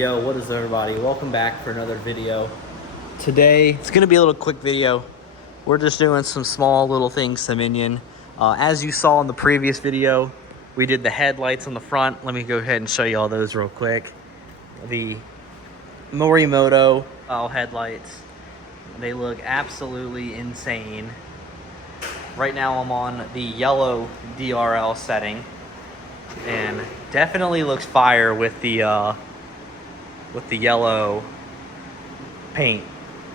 Yo, what is everybody? Welcome back for another video. Today, it's gonna be a little quick video. We're just doing some small little things to Minion. As you saw in the previous video, we did the headlights on the front. Let me go ahead and show you all those real quick. The Morimoto headlights. They look absolutely insane. Right now I'm on the yellow DRL setting and definitely looks fire with the yellow paint.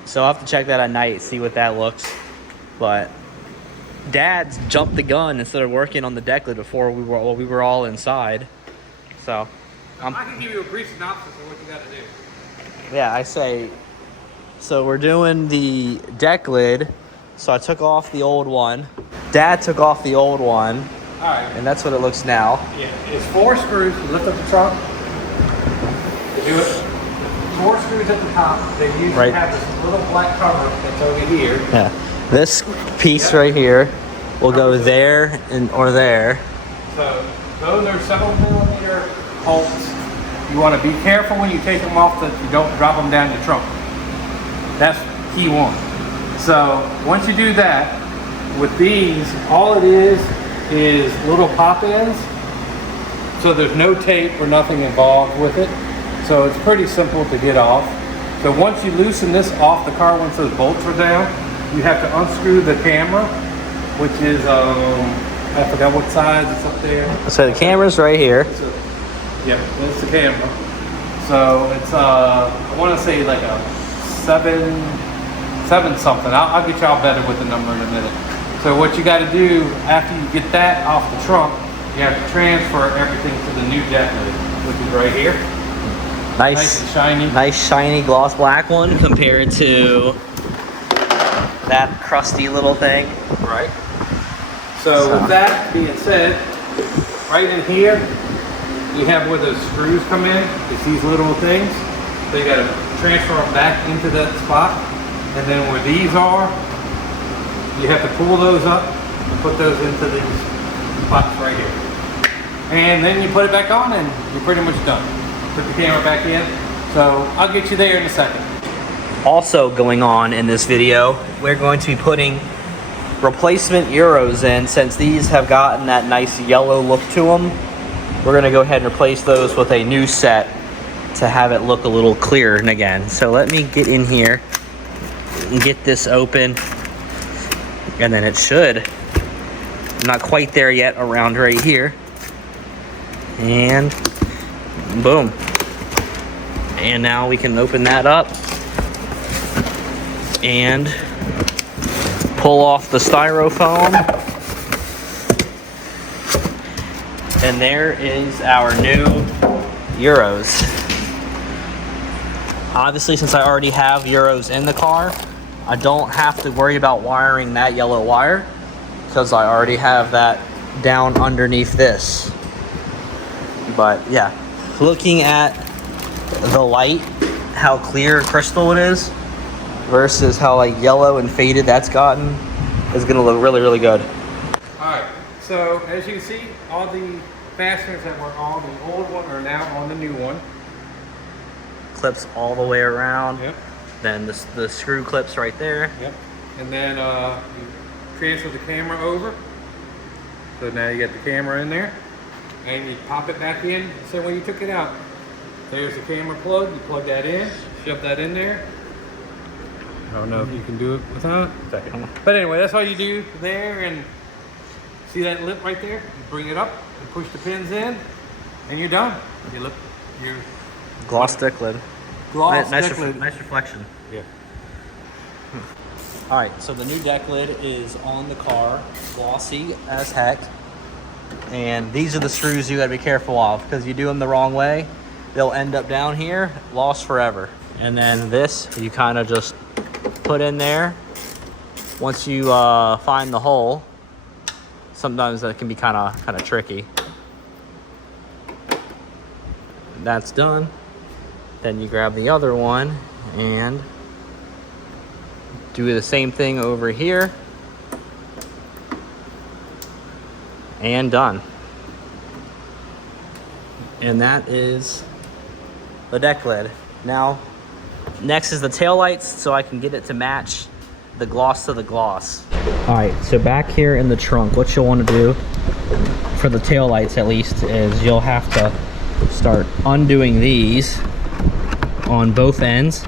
So I'll have to check that at night, see what that looks. But Dad's jumped the gun instead of working on the deck lid before we were all inside. So I can give you a brief synopsis of what you got to do. Yeah, I say, so we're doing the deck lid. So I took off the old one. Dad took off the old one. All right. And that's what it looks now. Yeah, it's 4 screws. You lift up the trunk. You do it. 4 screws at the top. They usually have this little black cover that's over here. Yeah. This piece right here will go there or there. So those are 7mm bolts. You want to be careful when you take them off that you don't drop them down the trunk. That's key one. So once you do that, with these, all it is little pop-ins. So there's no tape or nothing involved with it. So it's pretty simple to get off. So once you loosen this off the car, once those bolts are down, you have to unscrew the camera, which is, I forgot what size, it's up there. So the camera's right here. So, yeah, that's the camera. So it's, I want to say like a 7 something. I'll get y'all better with the number in a minute. So what you got to do after you get that off the trunk, you have to transfer everything to the new deck lid, which is right here. Nice and shiny. Nice shiny gloss black one compared to that crusty little thing. Right. So with that being said, right in here, you have where those screws come in. It's these little things. So you got to transfer them back into that spot. And then where these are, you have to pull those up and put those into these spots right here. And then you put it back on and you're pretty much done. Put the camera back in. So I'll get you there in a second. Also going on in this video, we're going to be putting replacement Euros in. Since these have gotten that nice yellow look to them, we're going to go ahead and replace those with a new set to have it look a little clearer again. So let me get in here and get this open, and then it should, not quite there yet, around right here, and boom. And now we can open that up and pull off the styrofoam, and there is our new Euros. Obviously, since I already have Euros in the car, I don't have to worry about wiring that yellow wire because I already have that down underneath this. But yeah, looking at the light, how clear crystal it is versus how like yellow and faded that's gotten is gonna look really, really good. All right, so as you can see, all the fasteners that were on the old one are now on the new one. Clips all the way around. Yep. Then the screw clips right there. Yep. And then you transfer the camera over. So now you got the camera in there. And you pop it back in. So when you took it out, there's the camera plug. You plug that in, shove that in there. I don't know if you can do it without. But anyway, that's all you do there. And see that lip right there? You bring it up and push the pins in, and you're done. You look, you're Gloss deck lid. gloss Nice deck lid. nice reflection. Yeah. All right, so the new deck lid is on the car, glossy as heck. And these are the screws you gotta be careful of because you do them the wrong way, they'll end up down here, lost forever. And then this, you kind of just put in there. Once you find the hole, sometimes that can be kind of tricky. That's done. Then you grab the other one and do the same thing over here. And done. And that is the deck lid. Now, next is the tail lights, so I can get it to match the gloss to the gloss. All right, so back here in the trunk, what you'll want to do for the tail lights at least is you'll have to start undoing these on both ends,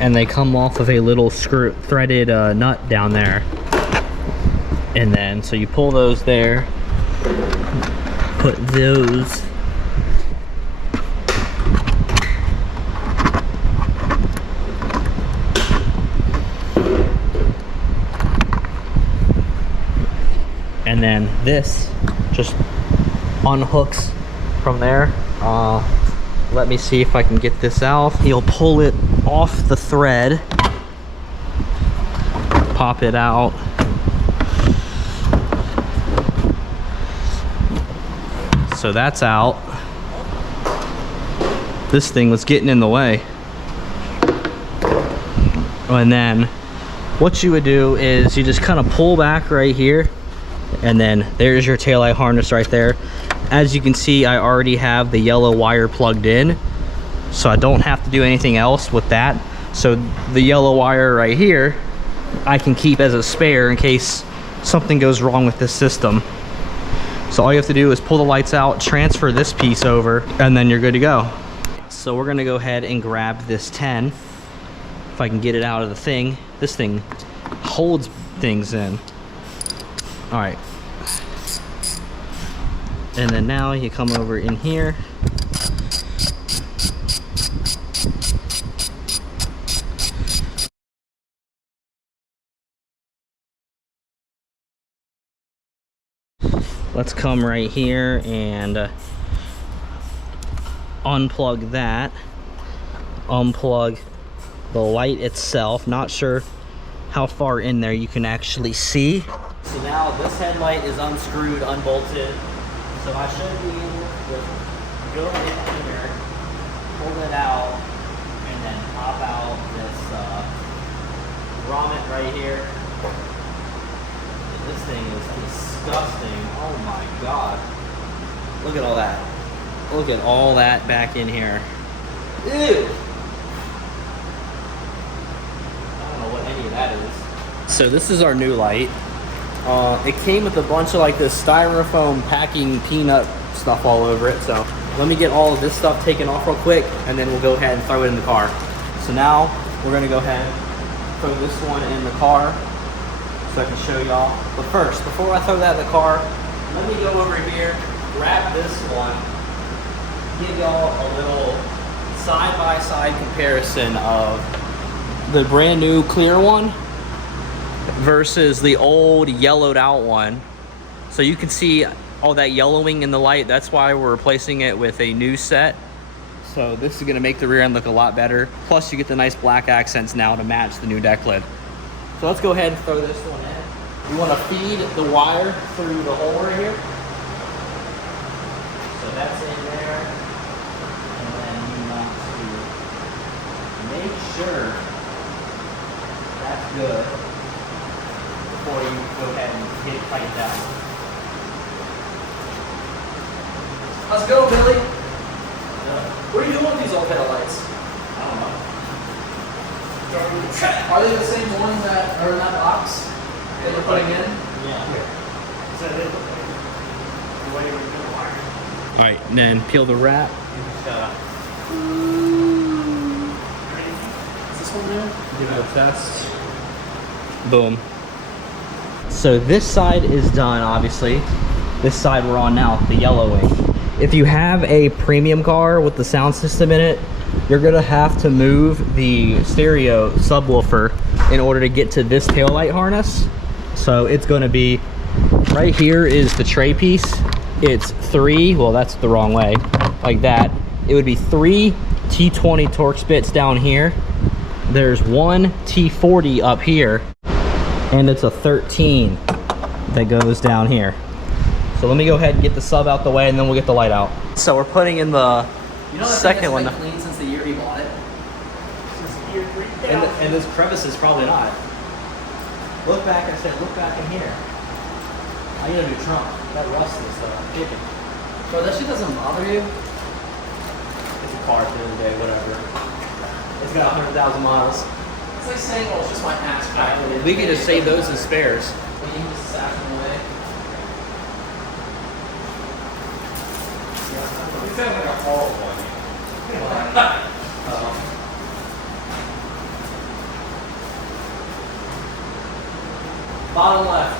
and they come off of a little screw threaded nut down there. And then, so you pull those there, put those and then this just unhooks from there. Let me see if I can get this out. You'll pull it off the thread, pop it out, so that's out. This thing was getting in the way. And then what you would do is you just kind of pull back right here, and then there's your taillight harness right there. As you can see, I already have the yellow wire plugged in, so I don't have to do anything else with that. So the yellow wire right here, I can keep as a spare in case something goes wrong with this system. So all you have to do is pull the lights out, transfer this piece over, and then you're good to go. So we're gonna go ahead and grab this 10. If I can get it out of the thing. This thing holds things in. All right. And then now you come over in here. Let's come right here and unplug that. Unplug the light itself. Not sure how far in there you can actually see. So now this headlight is unscrewed, unbolted. So I should be able to go in here, pull it out, and then pop out this grommet right here. And this thing is disgusting. Oh my God. Look at all that. Look at all that back in here. Ew. I don't know what any of that is. So this is our new light. It came with a bunch of like this styrofoam packing peanut stuff all over it. So let me get all of this stuff taken off real quick, and then we'll go ahead and throw it in the car. So now we're gonna go ahead and throw this one in the car so I can show y'all. But first, before I throw that in the car, let me go over here, grab this one, give y'all a little side-by-side comparison of the brand new clear one versus the old yellowed out one. So you can see all that yellowing in the light. That's why we're replacing it with a new set. So this is gonna make the rear end look a lot better. Plus you get the nice black accents now to match the new deck lid. So let's go ahead and throw this one in. You wanna feed the wire through the hole right here. So that's in there. And then you want to make sure that's good before you go ahead and get it tightened down. Let's go, Billy. What are you doing with these old pedal lights? I don't know. Are they the same ones that are in that box that you're putting in? Yeah. So they look like the way you would do the wire. All right, and then peel the wrap. Is this one new? Yeah, that's boom. So this side is done, obviously. This side we're on now, the yellowing. If you have a premium car with the sound system in it, you're gonna have to move the stereo subwoofer in order to get to this taillight harness. So it's gonna be, right here is the tray piece. It's 3, well that's the wrong way, like that. It would be 3 T20 Torx bits down here. There's 1 T40 up here, and it's a 13 that goes down here. So let me go ahead and get the sub out the way, and then we'll get the light out. So we're putting in the second one. Clean since the year he bought it. Since year 3000. And this crevice is probably not. Look back, I said, look back in here. I need a new trunk. That rust is kicking. Bro, that shit doesn't bother you? It's a car at the end of the day, whatever. It's got 100,000 miles. It's like saying, well, it's just my ass back. We can just save those as spares. But you can just sack them away. It sounds like a horrible one. Bottom left.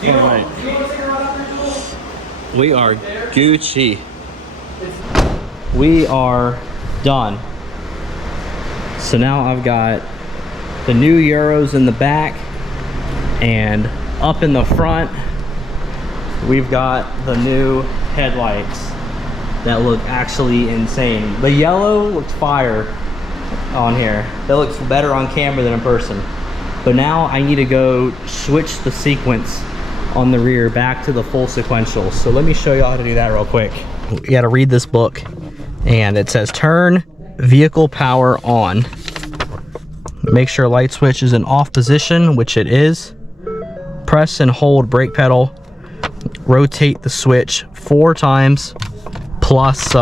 Do you know what you're thinking about out there, Joel? We are Gucci. We are done. So now I've got the new Euros in the back, and up in the front we've got the new headlights that look actually insane. The yellow looks fire on here. That looks better on camera than in person. But now I need to go switch the sequence on the rear back to the full sequential. So let me show you how to do that real quick. You gotta read this book, and it says turn vehicle power on. Make sure light switch is in off position, which it is. Press and hold brake pedal. Rotate the switch 4 times plus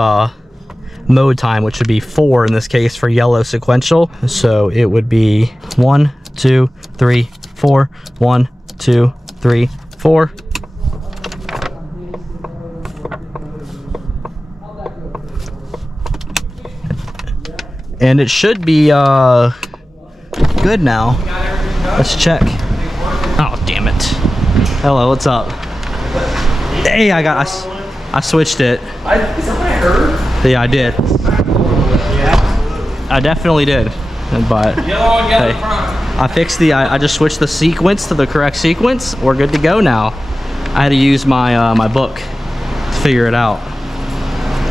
mode time, which would be 4 in this case for yellow sequential. So it would be 1, 2, 3, 4. 1, 2, 3, 4. And it should be good now. Let's check. Oh, damn it. Hello, what's up? Hey, I switched it. Is that what I heard? Yeah, I did. I definitely did. But Yellow and yellow hey, front. I fixed I just switched the sequence to the correct sequence. We're good to go now. I had to use my my book to figure it out.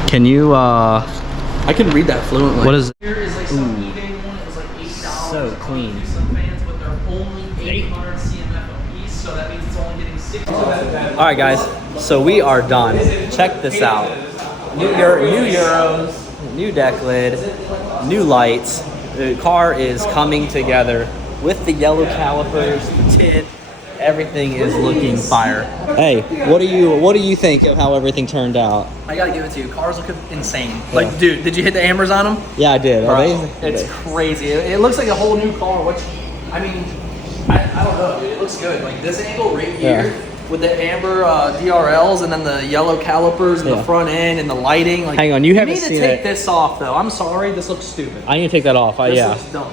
Can you I can read that fluently. what is it? Here is like some eBay one. It was like $8. So clean. Some fans, but they're only 800 CMF a piece, so that means it's only getting 60. All right, guys. So we are done. Check this out. New Euros, new deck lid, new lights. The car is coming together with the yellow calipers, the tint. Everything is looking fire. Hey, what do you think of how everything turned out? I gotta give it to you. Cars look insane. Like, dude, did you hit the hammers on them? Yeah, I did. Bro, it's crazy. It looks like a whole new car. Which, I mean, I don't know, dude. It looks good. Like this angle right here with the amber DRLs and then the yellow calipers and the front end and the lighting. Like, hang on, you haven't need to seen take it. this off though. I'm sorry, this looks stupid. I need to take that off. This Yeah. looks dumb.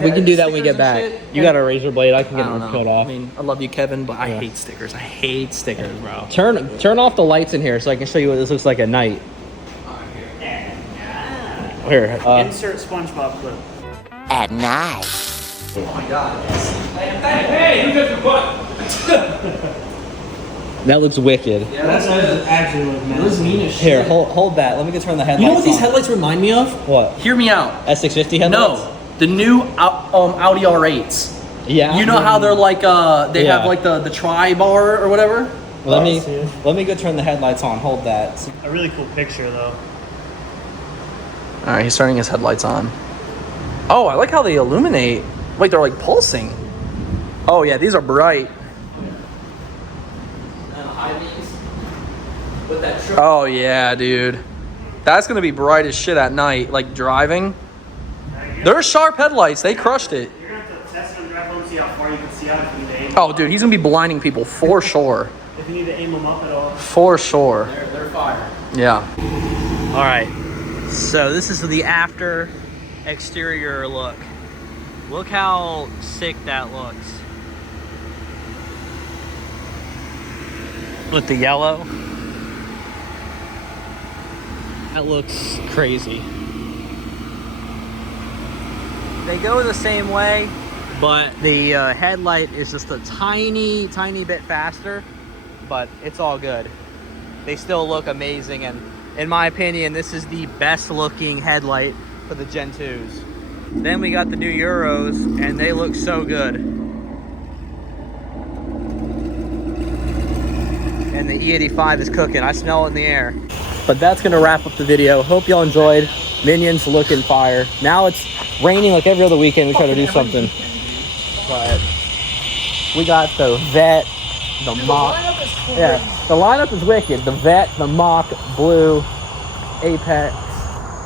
We can do that when we get back. You got a razor blade. I can get I don't it know. cut off. I mean, I love you, Kevin, but I hate stickers. I hate stickers, bro. Turn off the lights in here so I can show you what this looks like at night. Here. Insert SpongeBob clip. At night. Oh my god. Hey, who hit the button? That looks wicked. Yeah, that's good. Actually look It was mean as shit. Here, hold that. Let me go turn the headlights You know what these on. headlights remind me of? What? Hear me out. S650 headlights? No, the new Audi R8s. Yeah. You know how they're like they Yeah. have like the tri-bar or whatever? Let me go turn the headlights on. Hold that. A really cool picture though. Alright, he's turning his headlights on. Oh, I like how they illuminate. Like they're like pulsing. Oh yeah, these are bright. Oh yeah, dude. That's gonna be bright as shit at night, like driving. They're sharp headlights, they crushed it. You're gonna have to test them, drive home, see how far you can see out if you need to aim. Oh dude, he's gonna be blinding people for sure. If you need to aim them up at all. For sure. They're fire. Yeah. All right. So this is the after exterior look. Look how sick that looks. With the yellow. That looks crazy. They go the same way, but the headlight is just a tiny bit faster, but it's all good. They still look amazing, and in my opinion, this is the best looking headlight for the Gen 2s. Then we got the new Euros, and they look so good. And the E85 is cooking. I smell it in the air. But that's gonna wrap up the video. Hope y'all enjoyed. Minions looking fire. Now it's raining like every other weekend. We try to do something. But we got the Vet, the Mach. Yeah, the lineup is wicked. The Vet, the Mach, Blue, Apex,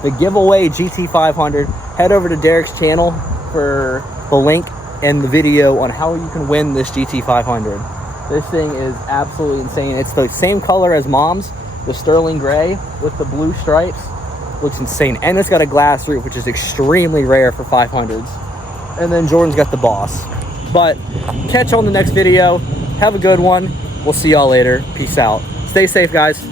the giveaway GT500. Head over to Derek's channel for the link and the video on how you can win this GT500. This thing is absolutely insane. It's the same color as Mom's, the sterling gray with the blue stripes. Looks insane. And it's got a glass roof, which is extremely rare for 500s. And then Jordan's got the Boss. But catch you on the next video. Have a good one. We'll see y'all later. Peace out. Stay safe, guys.